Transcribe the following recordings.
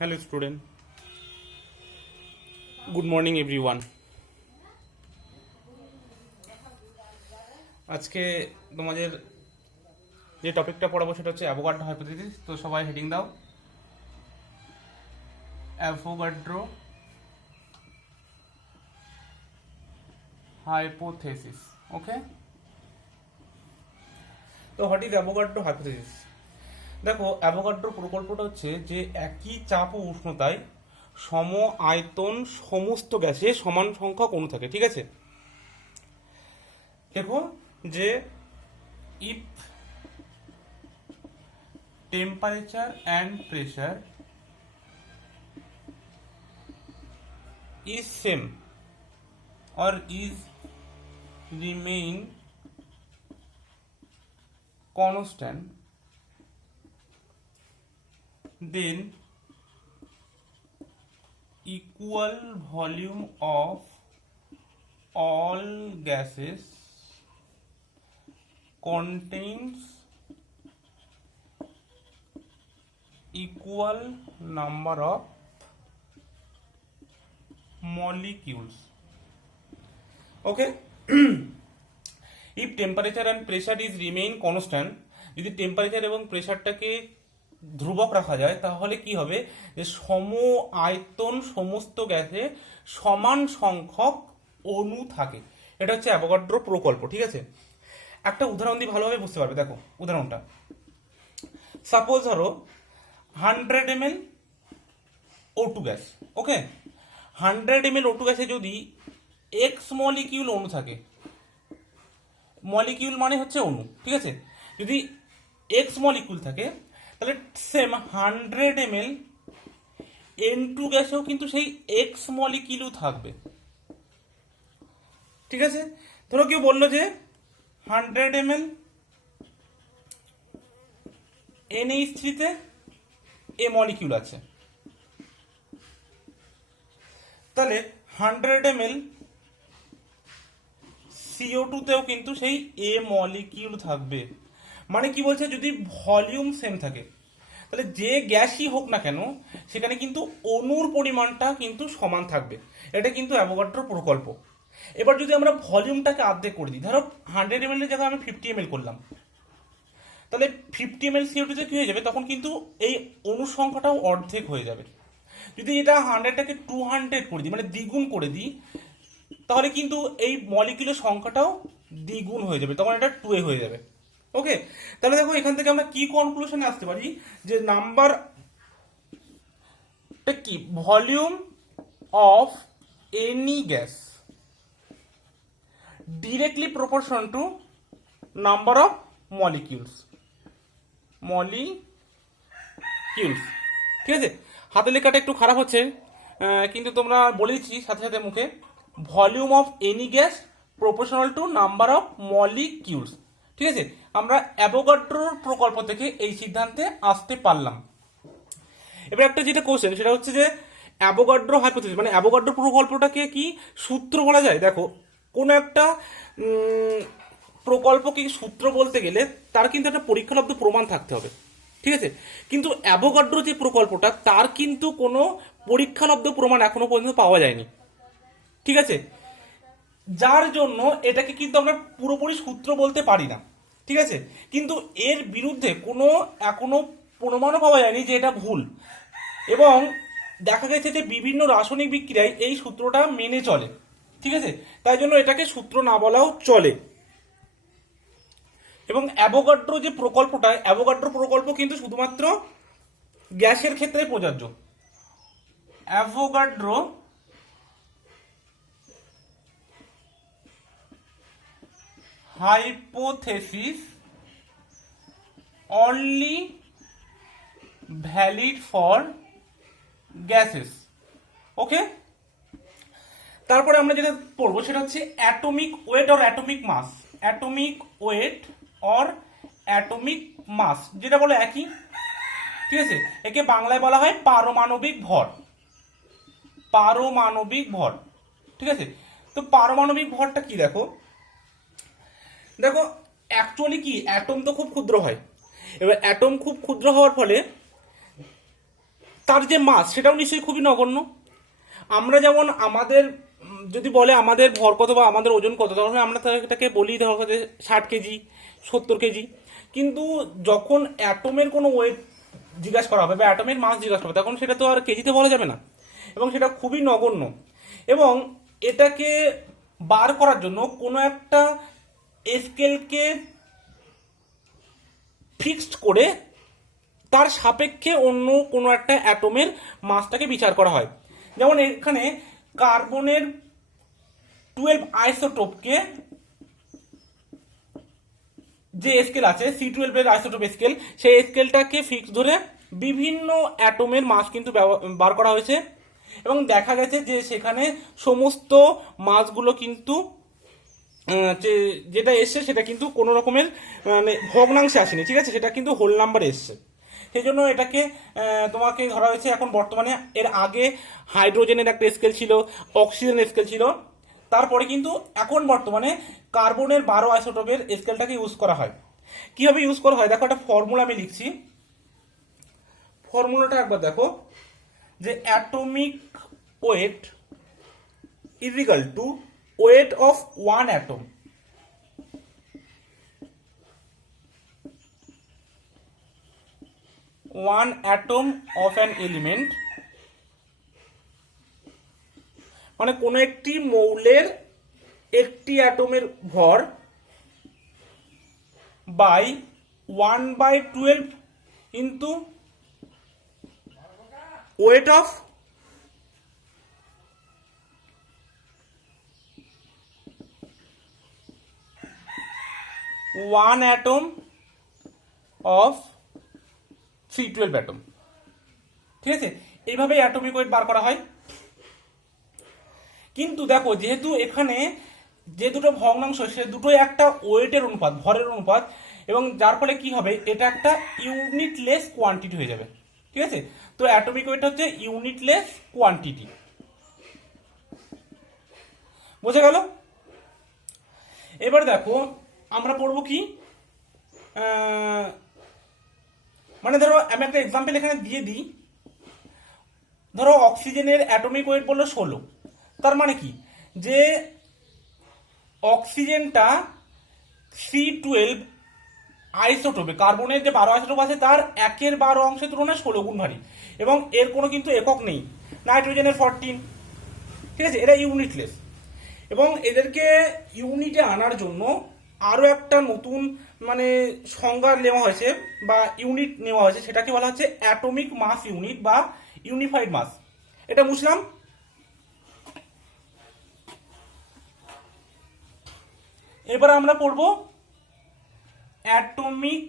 Hello student, good morning everyone. আজকে তোমাদের যে টপিকটা পড়াবো সেটা হচ্ছে অ্যাভোগাড্রো হাইপোথিসিস। তো সবাই হেডিং দাও, অ্যাভোগাড্রো হাইপোথিসিস। ওকে, তো হোয়াট ইজ অ্যাভোগাড্রো হাইপোথিসিস? দেখো, অ্যাভোগাড্রো প্রকল্পটা হচ্ছে যে একই চাপ ও উষ্ণতায় সম আয়তন সমস্ত গ্যাসে সমান সংখ্যক অণু থাকে। ঠিক আছে, দেখো যে if temperature and pressure is same or is remain constant, then equal volume of all gases contains equal number of molecules. Okay. If temperature and pressure is remain constant, যদি টেম্পারেচার এবং প্রেসারটাকে ধ্রুবক রাখা যায় তাহলে কি হবে, যে সম আয়তন সমস্ত গ্যাসে সমান সংখ্যক অণু থাকে। এটা হচ্ছে অ্যাভোগাড্রো প্রকল্প। ঠিক আছে, একটা উদাহরণ দিয়ে ভালোভাবে বুঝতে পারবে। দেখো উদাহরণটা, সাপোজ ধরো 100 ml O2 গ্যাস। ওকে, 100 ml O2 গ্যাসে যদি এক্স মলিকিউল অণু থাকে, মলিকিউল মানে হচ্ছে অণু, ঠিক আছে, যদি এক্স মলিকিউল থাকে তাহলে সেম 100 ml N2 গ্যাসেও কিন্তু সেই এক্স মলিকিউলও থাকবে। ঠিক আছে, ধরো কেউ বললো যে 100 ml NH3 তে এ মলিকিউল আছে, তাহলে 100 ml CO2 তেও কিন্তু সেই এ মলিকিউল থাকবে। মানে কি বলছে, যদি ভলিউম সেম থাকে তাহলে যে গ্যাসই হোক না কেন সেখানে কিন্তু অণুর পরিমাণটা কিন্তু সমান থাকবে। এটা কিন্তু অ্যাভোগাড্রো প্রকল্প। এবার যদি আমরা ভলিউমটাকে অর্ধেক করে দিই, ধরো 100 ml এর জায়গায় আমি 50 ml করলাম, তাহলে 50 ml CO2 তে কি হয়ে যাবে, তখন কিন্তু এই অণুর সংখ্যাটাও অর্ধেক হয়ে যাবে। যদি এটা 100টাকে 200 করে দিই, মানে দ্বিগুণ করে দিই, তাহলে কিন্তু এই মলিকিউলের সংখ্যাটাও দ্বিগুণ হয়ে যাবে, তখন এটা 2a হয়ে যাবে। ওকে, তাহলে দেখো এখান থেকে আমরা কি কনক্লুশনে আসতে পারি, যে নাম্বার কি, volume of any gas directly proportion two number of molecules. ঠিক আছে, হাতে লেখাটা একটু খারাপ হচ্ছে, কিন্তু তোমরা বলেছি সাথে সাথে মুখে, volume of any gas proportional to number of molecules. ঠিক আছে, আমরা অ্যাভোগাড্রোর প্রকল্প থেকে এই সিদ্ধান্তে আসতে পারলাম। এবার একটা যেটা কোশ্চেন সেটা হচ্ছে যে অ্যাভোগাড্রো হাইপোথিসিস মানে অ্যাভোগাড্রো প্রকল্পটাকে কি সূত্র বলা যায়? দেখো, কোন একটা প্রকল্পকে সূত্র বলতে গেলে তার কিন্তু একটা পরীক্ষালব্ধ প্রমাণ থাকতে হবে। ঠিক আছে, কিন্তু অ্যাভোগাড্রো যে প্রকল্পটা তার কিন্তু কোনো পরীক্ষালব্ধ প্রমাণ এখনো পর্যন্ত পাওয়া যায়নি। ঠিক আছে, যার জন্য এটাকে কিন্তু আমরা পুরোপুরি সূত্র বলতে পারি না। ঠিক আছে, কিন্তু এর বিরুদ্ধে কোনো এখনো প্রমাণও পাওয়া যায়নি যে এটা ভুল, এবং দেখা গেছে যে বিভিন্ন রাসায়নিক বিক্রিয়ায় এই সূত্রটা মেনে চলে। ঠিক আছে, তাই জন্য এটাকে সূত্র না বলাও চলে। এবং অ্যাভোগাড্রো যে প্রকল্পটা, অ্যাভোগাড্রো প্রকল্প কিন্তু শুধুমাত্র গ্যাসের ক্ষেত্রে প্রযোজ্য। Avogadro hypothesis only valid for gases. Okay, তারপরে আমরা যেটা পড়বো সেটা হচ্ছে atomic weight or atomic mass. Atomic weight or atomic mass যেটা বলে একই। ঠিক আছে, একে বাংলায় বলা হয় পারমাণবিক ভর। পারমাণবিক ভর। ঠিক আছে, তো পারমাণবিক ভরটা কি, দেখো দেখো অ্যাকচুয়ালি কি, অ্যাটম তো খুব ক্ষুদ্র হয়। এবার অ্যাটম খুব ক্ষুদ্র হওয়ার ফলে তার যে মাস সেটাও নিশ্চয়ই খুবই নগণ্য। আমরা যেমন আমাদের যদি বলে আমাদের ভর কত বা আমাদের ওজন কত, তাহলে আমরা তাকে বলি ধরো 60 কেজি 70 কেজি। কিন্তু যখন অ্যাটমের কোনো ওয়েট জিজ্ঞাসা করা হবে বা অ্যাটমের মাস জিজ্ঞাসা করা হবে, তখন সেটা তো আর কেজিতে বলা যাবে না, এবং সেটা খুবই নগণ্য। এবং এটাকে বার করার জন্য কোনো একটা স্কেলকে ফিক্সড করে তার সাপেক্ষে অন্য কোনো একটা অ্যাটমের মাসটাকে বিচার করা হয়। যেমন এখানে কার্বনের 12 আইসোটোপকে যে স্কেল আছে C12 এর আইসোটোপ স্কেল, সেই স্কেলটাকে ফিক্স ধরে বিভিন্ন অ্যাটমের মাস কিন্তু বার করা হয়েছে, এবং দেখা গেছে যে সেখানে সমস্ত মাসগুলো কিন্তু যেটা এসছে সেটা কিন্তু কোনো রকমের মানে ভগ্নাংশে আসেনি, ঠিক আছে, সেটা কিন্তু হোল নাম্বার এসছে। সেই জন্য এটাকে তোমাকে ধরা হয়েছে এখন বর্তমানে। এর আগে হাইড্রোজেনের একটা স্কেল ছিল, অক্সিজেনের স্কেল ছিল, তারপরে কিন্তু এখন বর্তমানে কার্বনের 12 আইসোটোপের স্কেলটাকে ইউজ করা হয়। কিভাবে ইউজ করা হয় দেখো, একটা ফর্মুলা আমি লিখছি, ফর্মুলাটা একবার দেখো, যে atomic weight is equal to weight of one atom of an element, মানে কোনো একটি মৌলের একটি অ্যাটমের ভর by 1/12 into weight of one atom of C12 atom. ঠিক আছে, এইভাবে অ্যাটমিক ওয়েট বার করা হয়। কিন্তু দেখো, যেহেতু এখানে যে দুটো ভগ্নাংশ সে দুটোই একটা ওয়েটের অনুপাত, ভরের অনুপাত, এবং যার ফলে কি হবে, এটা একটা ইউনিটলেস কোয়ান্টিটি হয়ে যাবে। ঠিক আছে, তো অ্যাটমিক ওয়েট হচ্ছে ইউনিটলেস কোয়ান্টিটি। বোঝা গেল? এবার দেখো আমরা পড়বো কি, মানে ধরো আমি একটা এক্সাম্পল এখানে দিয়ে দিই। ধরো অক্সিজেনের অ্যাটমিক ওয়েট বললো 16, তার মানে কি, যে অক্সিজেনটা C12 আইসোটোপে, কার্বনের যে 12 আইসোটোপ আছে তার 1/12 অংশের তুলনায় 16 গুণ ভারী, এবং এর কোনো কিন্তু একক নেই। নাইট্রোজেনের 14। ঠিক আছে, এটা ইউনিটলেস, এবং এদেরকে ইউনিটে আনার জন্য আরও একটা নতুন মানে সংজ্ঞা নেওয়া হয়েছে বা ইউনিট নেওয়া হয়েছে, সেটাকে বলা হচ্ছে অ্যাটমিক মাস ইউনিট বা ইউনিফাইড মাস। এটা বুঝলাম। এবার আমরা পড়ব atomic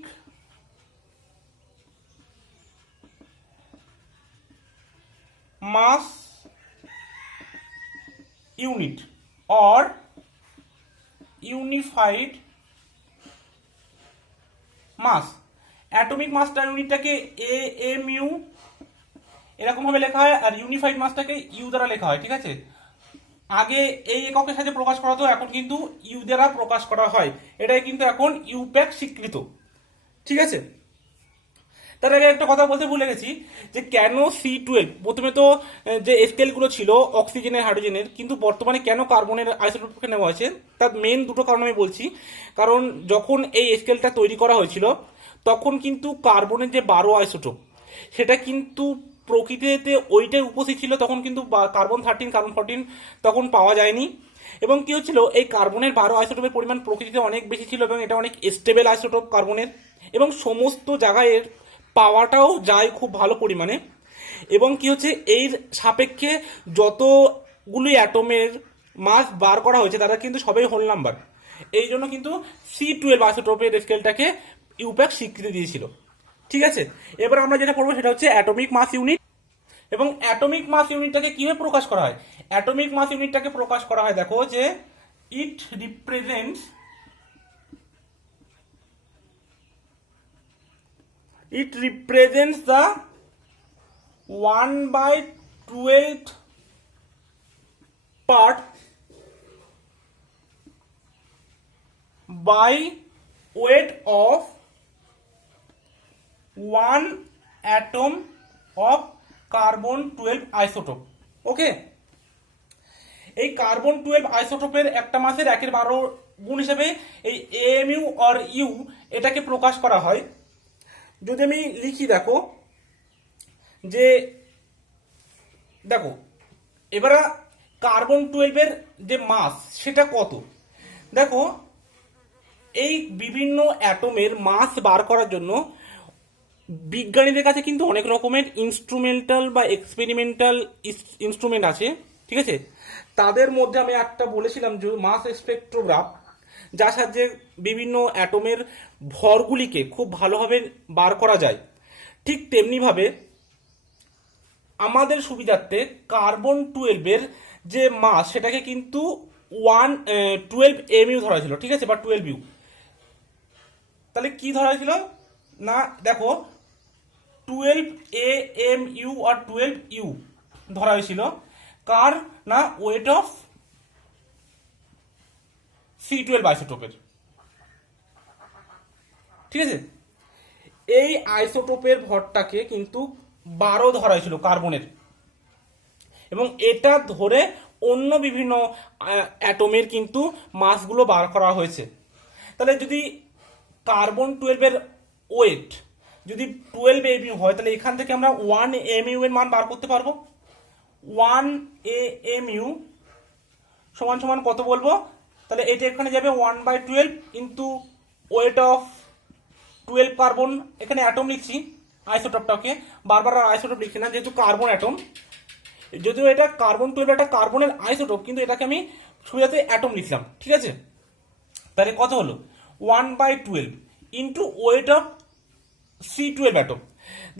mass unit or unified mass. Atomic মাসটা ইউনিটটাকে AMU এরকম ভাবে লেখা হয়, আর ইউনিফাইড মাসটাকে ইউ দ্বারা লেখা হয়। ঠিক আছে, আগে এই এককের সাথে প্রকাশ করা হতো, এখন কিন্তু ইউ দ্বারা প্রকাশ করা হয়। এটাই কিন্তু এখন ইউপ্যাক স্বীকৃত। ঠিক আছে, তার আগে একটা কথা বলতে ভুলে গেছি, যে কেন C12, প্রথমে তো যে স্কেলগুলো ছিল অক্সিজেনের, হাইড্রোজেনের, কিন্তু বর্তমানে কেন কার্বনের আইসোটোপকে নেওয়া হয়েছে, তার মেন দুটো কারণ আমি বলছি। কারণ যখন এই স্কেলটা তৈরি করা হয়েছিল তখন কিন্তু কার্বনের যে 12 আইসোটোপ সেটা কিন্তু প্রকৃতিতে ওইটাই উপস্থিত ছিল, তখন কিন্তু কার্বন 13 কার্বন 14 তখন পাওয়া যায়নি। এবং কি হচ্ছিল, এই কার্বনের 12 আইসোটোপের পরিমাণ প্রকৃতিতে অনেক বেশি ছিল, এবং এটা অনেক স্টেবল আইসোটোপ কার্বনের, এবং সমস্ত জায়গায় এর পাওয়াটাও যায় খুব ভালো পরিমাণে। এবং কি হচ্ছে, এর সাপেক্ষে যতগুলি অ্যাটমের মাস বার করা হয়েছে তারা কিন্তু সবাই হোল নাম্বার। এই জন্য কিন্তু C12 আইসোটোপের স্কেলটাকে ইউপ্যাক স্বীকৃতি দিয়েছিল। ঠিক আছে, এবার আমরা যেটা পড়বো সেটা হচ্ছে অ্যাটমিক মাস ইউনিট। এবং অ্যাটমিক মাস ইউনিটটাকে কিভাবে প্রকাশ করা হয়? অ্যাটমিক মাস ইউনিটটাকে প্রকাশ করা হয়, দেখো, যে ইট represents the 1/12 part by weight of one atom of carbon 12 isotope. Okay, এই কার্বন 12 আইসোটোপের একটা মাসের 1/12 গুণ হিসেবে এই এএমইউ অর ইউ এটাকে প্রকাশ করা হয়। যদি আমি লিখি দেখো যে দেখো এবার কার্বন 12 যে মাস সেটা কত, দেখো এই বিভিন্ন অ্যাটমের মাস বার করার জন্য বিজ্ঞানীদের কাছে কিন্তু অনেক রকমের ইনস্ট্রুমেন্টাল বা এক্সপেরিমেন্টাল ইনস্ট্রুমেন্ট আছে, ঠিক আছে। তাদের মধ্যে আমি একটা বলেছিলাম যে মাস স্পেকট্রোগ্রাফ, যার সাহায্যে বিভিন্ন অ্যাটমের ভরগুলিকে খুব ভালোভাবে বার করা যায়। ঠিক তেমনিভাবে আমাদের সুবিধার্থে কার্বন 12 যে মাস সেটাকে কিন্তু 12 এমইউ ধরা ছিল, ঠিক আছে, বা 12 ইউ। তাহলে কি ধরা হয়েছিল না, দেখো 12 AMU আর 12 ইউ ধরা হয়েছিল কার না, ওয়েট অফ C12 আইসোটোপের, ঠিক আছে। এই আইসোটোপের ভরটাকে কিন্তু 12 ধরা হয়েছিল কার্বনের, এবং এটা ধরে অন্য বিভিন্ন অ্যাটমের কিন্তু মাসগুলো বার করা হয়েছে। তাহলে যদি কার্বন 12 ওয়েট যদি 12 এমইউ হয়, তাহলে এখান থেকে আমরা 1 এমইউ এর মান বার করতে পারবো। 1 এমইউ সমান সমান কত বলবো, তাহলে এটা এখানে যাবে 1/12 ইন্টু ওয়েট অফ 12 কার্বন, এখানে অ্যাটম লিখছি, আইসোটোপটাকে বারবার আর আইসোটোপ লিখছি না যেহেতু কার্বন অ্যাটম, যদিও এটা কার্বন 12 একটা কার্বনের আইসোটোপ, কিন্তু এটাকে আমি সুবিধাতে অ্যাটম লিখলাম, ঠিক আছে। তাহলে কত হলো 1/12 into weight of C12 atom.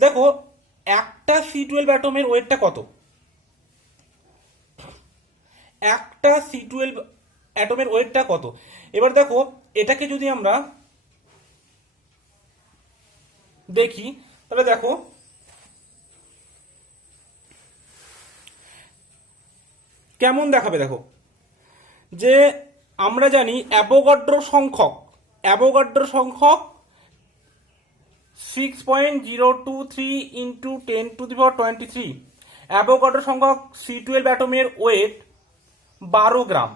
দেখো একটা C12 অ্যাটমের ওয়েটটা কত, একটা C12 অ্যাটমের ওয়েটটা কত। এবার দেখো এটাকে যদি আমরা দেখি তাহলে দেখো কেমন দেখাবে, দেখো যে আমরা জানি অ্যাভোগাড্রো সংখ্যক 6.023 ইন্টু 10⁻23। অ্যাভোগাড্রো সংখ্যক C12 অ্যাটমের ওয়েট 12 গ্রাম,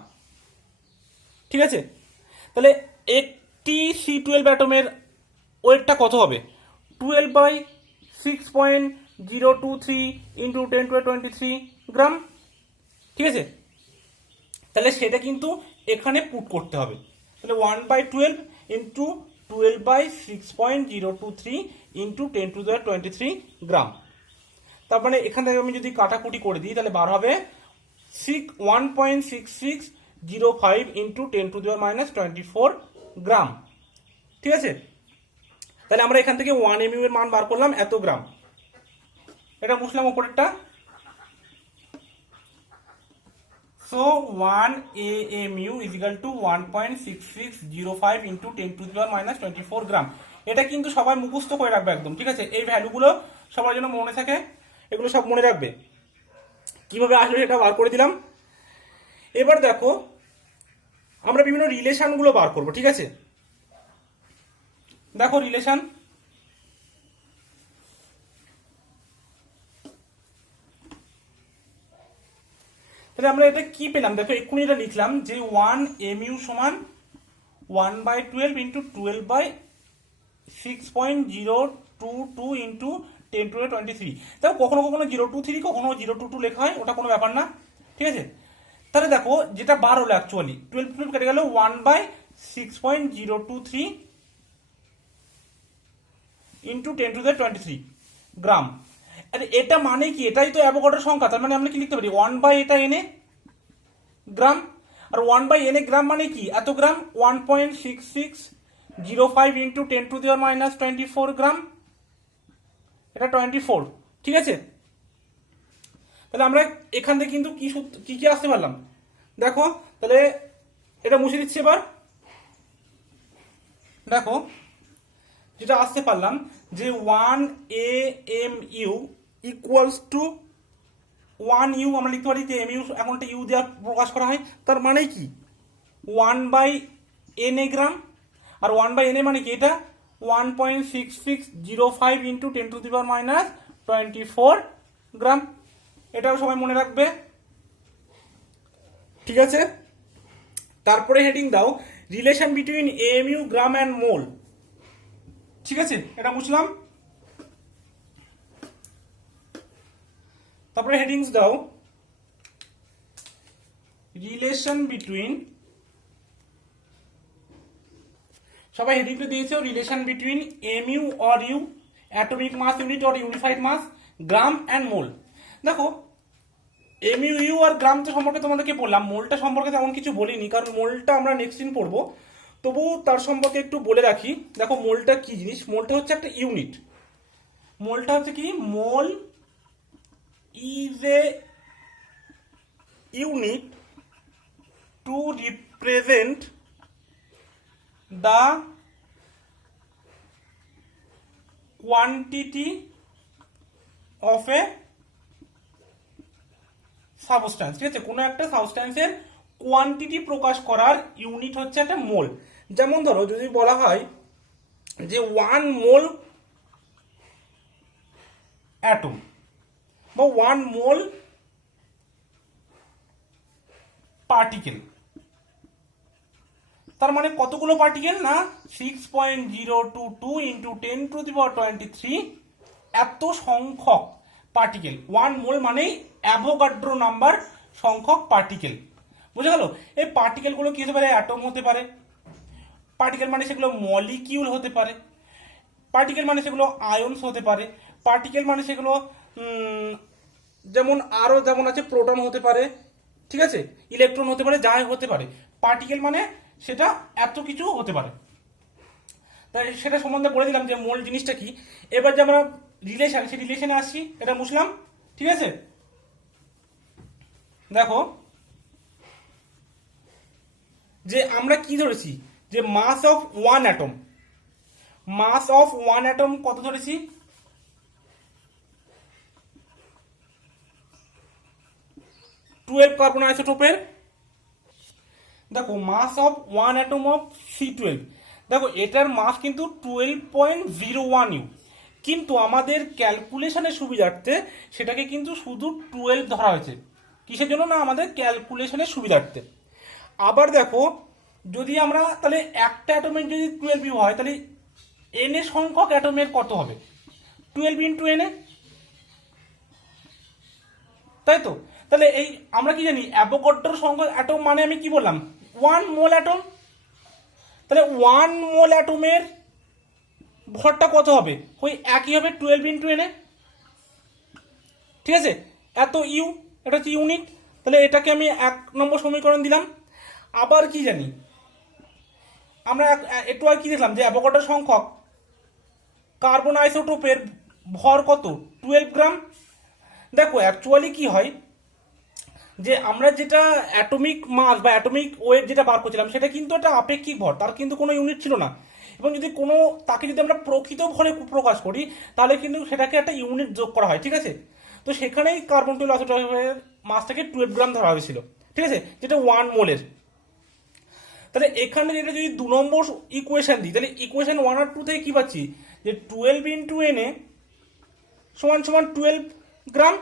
ঠিক আছে। তাহলে একটি C12 অ্যাটমের ওয়েটটা কত হবে, 12/6.023 ইন্টু 10⁻23 গ্রাম, ঠিক আছে। তাহলে সেটা কিন্তু এখানে পুট করতে হবে, তাহলে 1/12 ইন্টু 12/6.023 ইন্টু 10⁻23 গ্রাম। তার মানে এখান থেকে আমি যদি কাটাকুটি করে দিই তাহলে বার হবে 1.6605 ইন্টু 10⁻24 গ্রাম, ঠিক আছে। তাহলে আমরা এখান থেকে 1 এমইউ এর মান বার করলাম এত গ্রাম, এটা বুঝলাম উপরেরটা। So 1 AMU is equal to 1.6605 into 10⁻24 গ্রাম। এটা কিন্তু সবাই মুখস্থ করে রাখবে একদম, ঠিক আছে। এই ভ্যালুগুলো সবার জন্য মনে থাকে, এগুলো সব মনে রাখবে। কিভাবে আসলে সেটা বার করে দিলাম। এবার দেখো আমরা বিভিন্ন রিলেশনগুলো বার করব, ঠিক আছে। দেখো রিলেশন, তাহলে আমরা এটা কি পেলাম, দেখো এক্ষুনি এটা লিখলাম যে 1 এমইউ সমান 1/12 ইন্টু 12/6.022 ইন্টু 10⁻23। দেখো কখনো কখনো 023 কখনো 022 লেখা হয়, ওটা কোনো ব্যাপার না, ঠিক আছে। তাহলে দেখো যেটা বার হলো অ্যাকচুয়ালি 12 কেটে গেল 1/6.023 ইন্টু 10⁻23 গ্রাম। আরে এটা মানে কি, এটাই তো অ্যাভোগাড্রোর সংখ্যা, তার মানে আমরা কি লিখতে পারি 1/এটা গ্রাম, আর 1/n গ্রাম মানে কি এত গ্রাম, 1.6605 ইন্টু 10⁻24 গ্রাম, এটা 24, ঠিক আছে। তাহলে আমরা এখান থেকে কিন্তু কি কি আসতে পারলাম, দেখো তাহলে এটা মুছে দিচ্ছি। এবার দেখো যেটা আসতে পারলাম যে 1 AMU ইকুয়ালস টু 1 ইউ, আমরা লিখতে পারি যে এমইউ এখন একটা ইউ দেওয়া প্রকাশ করা হয়, তার মানে কি 1/na গ্রাম, আর 1/na মানে কি এটা 1.6605 ইন্টু 10⁻24 গ্রাম, এটাও সবাই মনে রাখবে। ঠিক আছে, তারপরে হেডিং দাও relation between AMU, gram and mole. ঠিক আছে, এটা বুঝলাম। তারপরে হেডিংস দাও রিলেশন বিটুইন, সবাই হেডিংটা দিয়েছে relation between AMU or U, atomic mass unit or unified mass, gram and mole. দেখো এমইউ ইউ আর গ্রাম তো সম্পর্কে তোমাদেরকে বললাম, মোলটা সম্পর্কে তেমন কিছু বলিনি, কারণ মোলটা আমরা নেক্সট দিন পড়বো। তবু তার সম্পর্কে একটু বলে রাখি। দেখো মোলটা কি জিনিস, মোলটা হচ্ছে একটা ইউনিট। মোলটা হচ্ছে কি, mole is a unit to represent the quantity of a substance. ঠিক আছে, কোনো একটা সাবস্ট্যান্সের কোয়ান্টিটি প্রকাশ করার ইউনিট হচ্ছে একটা মোল। যেমন ধরো যদি বলা হয় যে 1 মোল অ্যাটম বা 1 মোল পার্টিকেল, তার মানে কতগুলো পার্টিকেল না 6.022 ইন্টু 10⁻23 এত সংখ্যক পার্টিকেল। 1 মোল মানেই অ্যাভোগাড্রো নাম্বার সংখ্যক পার্টিকেল। বুঝে গেল? এই পার্টিকেলগুলো কি হতে পারে, অ্যাটম হতে পারে, পার্টিকেল মানে সেগুলো মলিকিউল হতে পারে, পার্টিকেল মানে সেগুলো আয়নস হতে পারে, পার্টিকেল মানে সেগুলো যেমন আরো যেমন আছে প্রোটন হতে পারে, ঠিক আছে, ইলেকট্রন হতে পারে, যাই হতে পারে। পার্টিকেল মানে সেটা এত কিছু হতে পারে। তাই সেটা সম্বন্ধে বলে দিলাম যে মোল জিনিসটা কি। এবার যে আমরা রিলেশন, সেই রিলেশনে আসছি, এটা বুঝলাম। ঠিক আছে, দেখো যে আমরা কি ধরেছি, যে mass of one atom, mass of one atom কত ধরেছি, 12 কার্বন আইসোটোপের। দেখো mass of one atom of C12, দেখো এটার মাস কিন্তু 12.01 ইউ, কিন্তু আমাদের ক্যালকুলেশনের সুবিধার্থে সেটাকে কিন্তু শুধু 12 ধরা হয়েছে। কিসের জন্য না, আমাদের ক্যালকুলেশনের সুবিধার্থে। আবার দেখো যদি আমরা তাহলে একটা অ্যাটমের যদি 12 ইউ হয়, তাহলে এন এ সংখ্যক অ্যাটমের কত হবে, 12 ইন্টু এন এ, তাই তো? তাহলে এই আমরা কি জানি, অ্যাভোগাড্রোর সংখ্যক অ্যাটম মানে আমি কি বললাম, 1 মোল অ্যাটম। তাহলে 1 মোল অ্যাটমের ভরটা কত হবে, ওই একই হবে 12 ইন্টু এন এ। ঠিক আছে, এত ইউ, এটা হচ্ছে ইউনিট। তাহলে এটাকে আমি 1 নম্বর সমীকরণ দিলাম। আবার কি জানি আমরা, একটু আর কি দেখলাম যে অ্যাভোগাড্রোর সংখ্যক কার্বন আইসোটোপের ভর কত, 12 গ্রাম। দেখো অ্যাকচুয়ালি কি হয়, যে আমরা যেটা অ্যাটমিক মাস বা অ্যাটমিক ওয়েট যেটা বার করছিলাম, সেটা কিন্তু একটা আপেক্ষিক ভর, তার কিন্তু কোনো ইউনিট ছিল না। এবং যদি কোনো তাকে যদি আমরা প্রকৃত ভরে প্রকাশ করি, তাহলে কিন্তু সেটাকে একটা ইউনিট যোগ করা হয়। ঠিক আছে, তো সেখানেই কার্বন 12 আইসোটোপের মাসটাকে 12 গ্রাম ধরা হয়েছিল। ঠিক আছে, যেটা 1 মোলের। তাহলে এখানে যেটা যদি 2 নম্বর ইকুয়েশন দিই, তাহলে ইকুয়েশন 1 আর 2 থেকে কি পাচ্ছি, যে 12 ইন্টু এন এ সমান সমান 12 গ্রাম।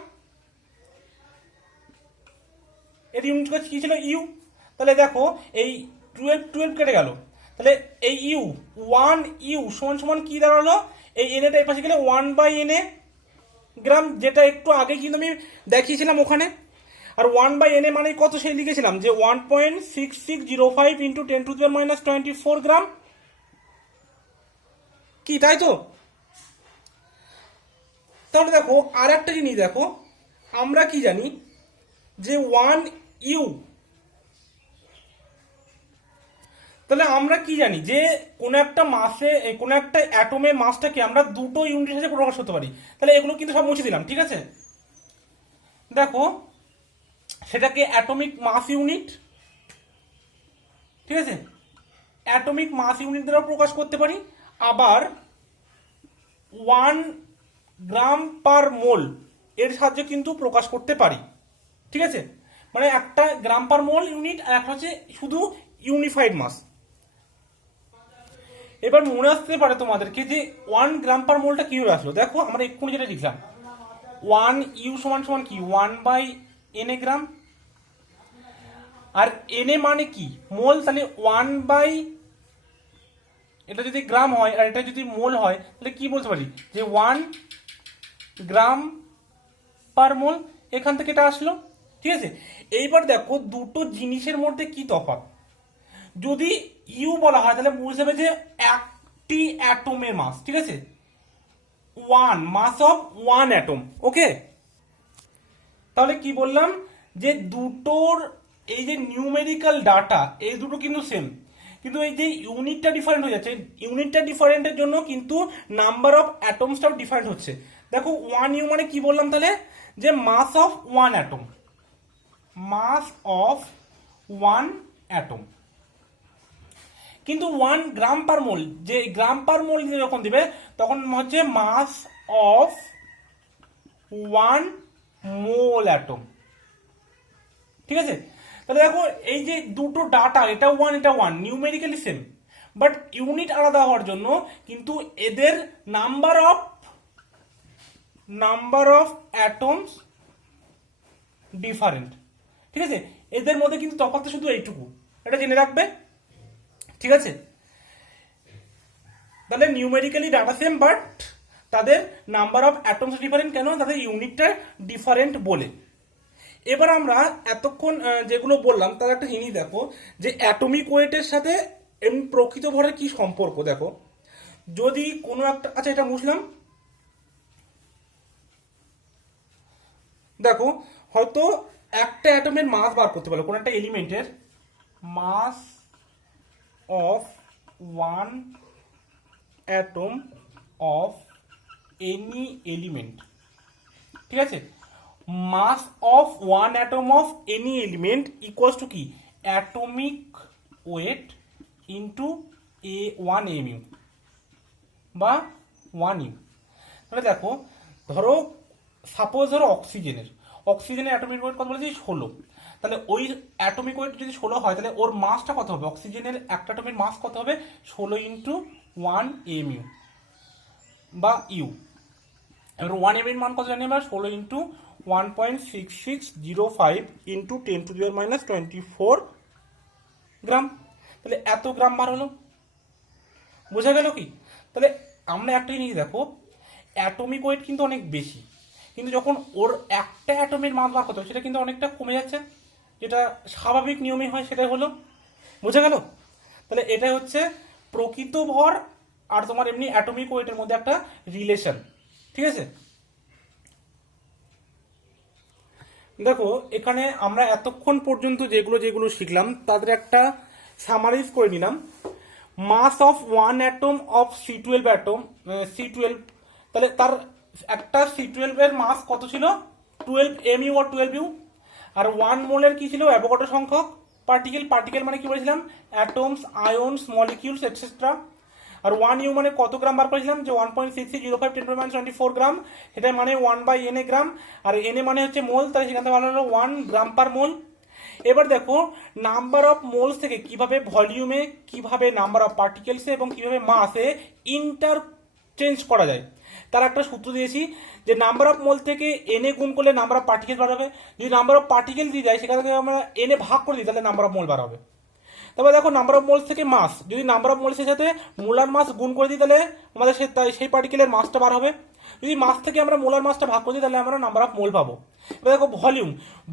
এর ইউনিট কি ছিল, ইউ। তাহলে দেখো এই 12 কেটে গেল, তাহলে এই ইউ 1 ইউ সমান সমান কি দাঁড়ালো, এই এন এটা এই পাশে গেলে 1/এন এ গ্রাম, যেটা একটু আগে কিন্তু আমি দেখিয়েছিলাম ওখানে। আর 1/এন এ মানে কত সেই লিখেছিলাম, যে 1.6605 ইন্টু 10⁻24 গ্রাম, কি তাই তো? তাহলে দেখো আর একটা জিনিস দেখো, আমরা কি জানি যে 1 ইউ, তাহলে আমরা কি জানি যে কোন একটা মাসে, কোন একটা অ্যাটমের মাসটাকে আমরা দুটো ইউনিটের সাথে প্রকাশ করতে পারি। তাহলে এগুলো কিন্তু সব মুছে দিলাম। ঠিক আছে, দেখো সেটাকে অ্যাটমিক মাস ইউনিট, ঠিক আছে, অ্যাটমিক মাস ইউনিট দ্বারা প্রকাশ করতে পারি। আবার 1 গ্রাম পার মোল এর সাহায্যে কিন্তু প্রকাশ করতে পারি। ঠিক আছে, মানে একটা গ্রাম পার মোল ইউনিট, আর একটা হচ্ছে শুধু ইউনিফাইড মাস। এবার মনে আসতে পারে তোমাদেরকে যে 1 গ্রাম পার মোলটা কিভাবে আসলো। দেখো আমরা এক্ষুনি যেটা লিখলাম, ওয়ান ইউ সমান সমান কি 1/na গ্রাম, আর na মানে কি মোল, তাহলে 1 এটা যদি গ্রাম হয় আর এটা যদি মোল হয় তাহলে কি বলতে পারি যে 1 গ্রাম পার মোল, এখান থেকে এটা আসলো। ঠিক আছে, এইবার দেখো দুটো জিনিসের মধ্যে কি তফাৎ। যদি ইউ বলা হয় তাহলে বুঝতে হবে যে একটি অ্যাটমের মাস, ঠিক আছে, মাস অফ ওয়ান অ্যাটম। ওকে, তাহলে কি বললাম যে দুটোর এই যে নিউমেরিক্যাল ডাটা এই দুটো কিন্তু সেম, কিন্তু এই যে ইউনিটটা ডিফারেন্ট হয়ে যাচ্ছে, ইউনিটটা ডিফারেন্টের জন্য কিন্তু নাম্বার অফ অ্যাটমসটাও ডিফারেন্ট হচ্ছে। দেখো 1 ইউ মানে কি বললাম তাহলে যে mass of one atom, mass of one atom. কিন্তু 1 গ্রাম পার মোল, যে গ্রাম পার মোল যখন দিবে তখন হচ্ছে মাস অফ 1 মোল অ্যাটম। ঠিক আছে, তাহলে দেখো এই যে দুটো ডাটা, এটা 1 এটা 1, নিউমেরিক্যালি সেম, বাট ইউনিট আলাদা হওয়ার জন্য কিন্তু এদের নাম্বার অফ অ্যাটমস ডিফারেন্ট। ঠিক আছে, এদের মধ্যে কিন্তু তফাৎ শুধু এইটুকু, এটা জেনে রাখবে। ঠিক আছে, তাহলে নিউমেরিক্যালি ডাটা সেম বাট তাদের নাম্বার অফ অ্যাটমস ডিফারেন্ট, কেন? তাদের ইউনিটটা ডিফারেন্ট বলে। এবার আমরা এতক্ষণ যেগুলো বললাম তার একটা জিনিস দেখো যে অ্যাটমিক ওয়েটের সাথে এমনি প্রকৃত ভরের কি সম্পর্ক। দেখো যদি কোনো একটা, আচ্ছা এটা বুঝলাম, দেখো হয়তো একটা অ্যাটমের মাস বার করতে পারলো, কোনো একটা এলিমেন্টের mass of one atom of any element. ঠিক আছে, mass of one atom of any element equals to কি atomic weight into one AMU বা 1 ইউ। তাহলে দেখো ধরো সাপোজ ধরো অক্সিজেনের অ্যাটমিক ওয়েট কত বলেছি 16, তাহলে ওই অ্যাটমিক ওয়েট যদি 16 হয় তাহলে ওর মাসটা কত হবে, অক্সিজেনের একটা অ্যাটমের মাস কত হবে 16 ইন্টু 1 এম ইউ বা ইউ। এবার 1 এম এর মান কত জানি আমরা 16 ইন্টু 1.6605 ইন্টু 10⁻24 গ্রাম, তাহলে এত গ্রাম বার হলো। বোঝা গেল কি? তাহলে আমরা একটা জিনিস দেখো, অ্যাটমিক ওয়েট কিন্তু অনেক বেশি, কিন্তু যখন ওর একটা অ্যাটমের মাস বার করতে হবে সেটা কিন্তু অনেকটা কমে যাচ্ছে, যেটা স্বাভাবিক নিয়মে হয় সেটাই হলো। বোঝা গেল? তাহলে এটাই হচ্ছে প্রকৃত ভর আর তোমার এমনি অ্যাটমিক ওয়েটের মধ্যে একটা রিলেশন। ঠিক আছে, দেখো এখানে আমরা এতক্ষণ পর্যন্ত যেগুলো শিখলাম তাদের একটা সামারাইজ করে নিলাম। Mass of one atom of C12 atom, C12, তাহলে তার একটা C12 এর মাস কত ছিল 12 mu or 12 u, আর 1 মোলের কি ছিল অ্যাভোগাড্রো সংখ্যক পার্টিকেল মানে কি বলেছিলাম অ্যাটমস, আয়নস, মলিকিউলস এটসেট্রা। আর 1 ইউ মানে কত গ্রাম বার করেছিলাম যে 1.6605 10⁻24 গ্রাম, সেটা মানে 1/na গ্রাম, আর na মানে হচ্ছে মোল, তাহলে সেখান থেকে ভালো হলো 1 গ্রাম পার মোল। এবার দেখো নাম্বার অফ মোলস থেকে কিভাবে ভলিউমে, কিভাবে নাম্বার অফ পার্টিকেলসে এবং কিভাবে মাসে ইন্টারচেঞ্জ করা যায় তার একটা সূত্র দিয়েছি, যে নাম্বার অফ মোল থেকে এনে গুণ করলে নাম্বার অফ পার্টিকেল বার হবে, যদি নাম্বার অফ পার্টিকেল দিয়ে যায় সেখান থেকে আমরা এনে ভাগ করে দিই তাহলে নাম্বার অফ মোল বার হবে। তারপরে দেখো নাম্বার অফ মোলস থেকে মাস, যদি নাম্বার অফ মোলসের সাথে মোলার মাস গুণ করে দিই তাহলে আমাদের সেই পার্টিকেলের মাসটা বার হবে, যদি মাস থেকে আমরা মোলার মাসটা ভাগ করে দিই তাহলে আমরা নাম্বার অফ মোল পাবো। এবার দেখো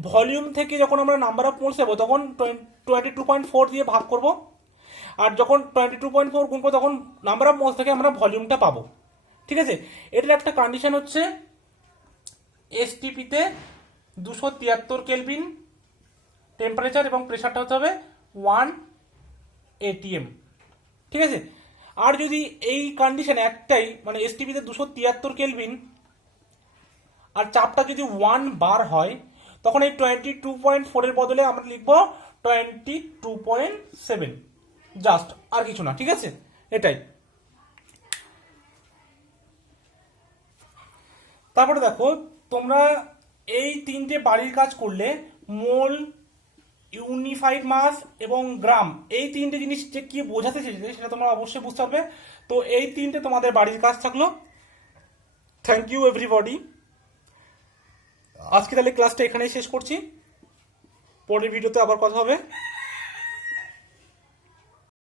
ভলিউম থেকে যখন আমরা নাম্বার অফ মোলস পাবো তখন 22.4 দিয়ে ভাগ করব, আর যখন 22.4 গুণ করবো তখন নাম্বার অফ মোলস থেকে আমরা ভলিউমটা পাবো। ঠিক আছে, এটার একটা কন্ডিশন হচ্ছে এসটিপিতে 273 কেলভিন টেম্পারেচার এবং প্রেসারটা হতে হবে 1 atm। ঠিক আছে, আর যদি এই কন্ডিশন একটাই মানে এসটিপিতে 273 কেলভিন আর চাপটা যদি 1 বার হয় তখন এই 22.4 এর বদলে আমরা লিখবো 22.7, জাস্ট, আর কিছু না। ঠিক আছে, এটাই। তারপরে দেখো তোমরা এই তিনটে বাড়ির কাজ করলে মোল, ইউনিফাইড মাস এবং গ্রাম, এই তিনটে জিনিস যে কি বোঝাতে চেয়েছে সেটা তোমরা অবশ্যই বুঝতে পারবে। তো এই তিনটে তোমাদের বাড়ির কাজ থাকলো। Thank you everybody. আজকে তাহলে ক্লাসটা এখানেই শেষ করছি, পরের ভিডিওতে আবার কথা হবে।